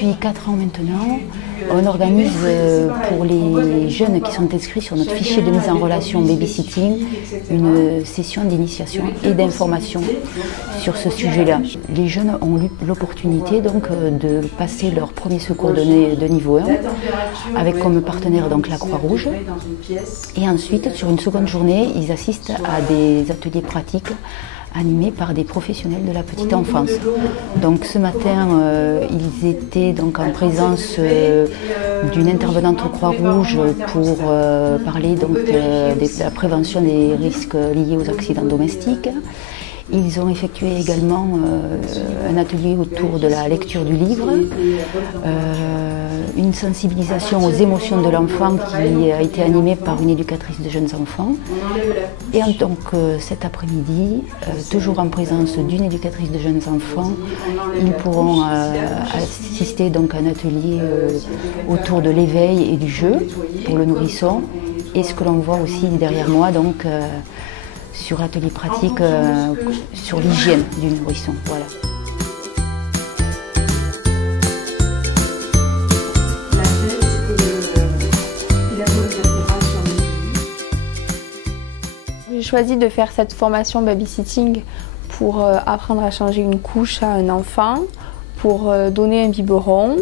Depuis 4 ans maintenant, on organise pour les jeunes qui sont inscrits sur notre fichier de mise en relation babysitting une session d'initiation et d'information sur ce sujet-là. Les jeunes ont eu l'opportunité donc de passer leur premier secours de niveau 1 avec comme partenaire donc la Croix-Rouge, et ensuite sur une seconde journée ils assistent à des ateliers pratiques animés par des professionnels de la petite enfance. Donc ce matin, ils étaient donc en présence d'une intervenante Croix-Rouge pour parler donc de la prévention des risques liés aux accidents domestiques. Ils ont effectué également un atelier autour de la lecture du livre, une sensibilisation aux émotions de l'enfant qui a été animée par une éducatrice de jeunes enfants. Et donc cet après-midi, toujours en présence d'une éducatrice de jeunes enfants, ils pourront assister donc à un atelier autour de l'éveil et du jeu pour le nourrisson. Et ce que l'on voit aussi derrière moi, donc sur l'atelier pratique sur l'hygiène du nourrisson. Voilà. J'ai choisi de faire cette formation babysitting pour apprendre à changer une couche à un enfant, pour donner un biberon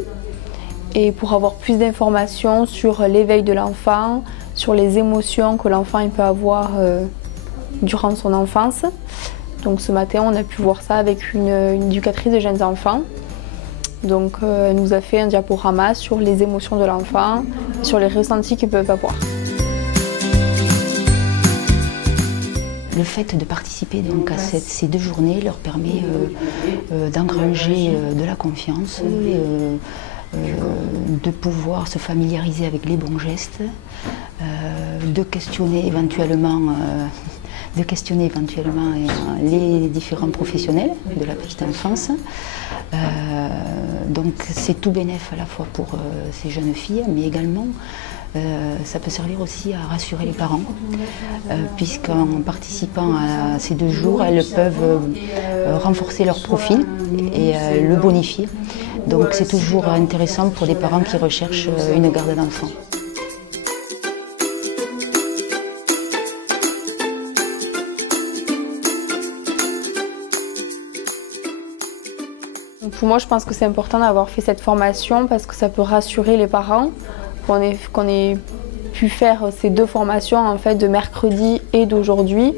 et pour avoir plus d'informations sur l'éveil de l'enfant, sur les émotions que l'enfant peut avoir durant son enfance. Donc ce matin on a pu voir ça avec une éducatrice de jeunes enfants. Donc elle nous a fait un diaporama sur les émotions de l'enfant, sur les ressentis qu'ils peuvent avoir. Le fait de participer donc à ces 2 journées leur permet d'engranger de la confiance, de pouvoir se familiariser avec les bons gestes, de questionner éventuellement les différents professionnels de la petite enfance. Donc c'est tout bénef à la fois pour ces jeunes filles, mais également ça peut servir aussi à rassurer les parents, puisqu'en participant à ces 2 jours, elles peuvent renforcer leur profil et le bonifier. Donc c'est toujours intéressant pour des parents qui recherchent une garde d'enfants. Pour moi, je pense que c'est important d'avoir fait cette formation parce que ça peut rassurer les parents qu'on ait pu faire ces 2 formations en fait, de mercredi et d'aujourd'hui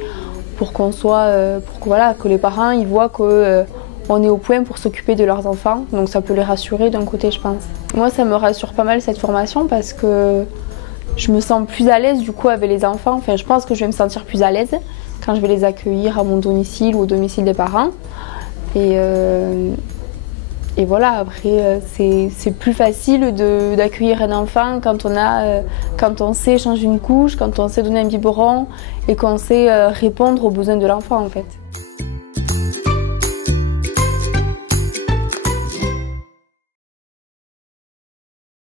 pour qu'on soit, que les parents ils voient qu'on est au point pour s'occuper de leurs enfants. Donc ça peut les rassurer d'un côté, je pense. Moi, ça me rassure pas mal cette formation parce que je me sens plus à l'aise du coup avec les enfants. Enfin, je pense que je vais me sentir plus à l'aise quand je vais les accueillir à mon domicile ou au domicile des parents. Et voilà, après c'est plus facile d'accueillir un enfant quand on sait changer une couche, quand on sait donner un biberon et qu'on sait répondre aux besoins de l'enfant en fait.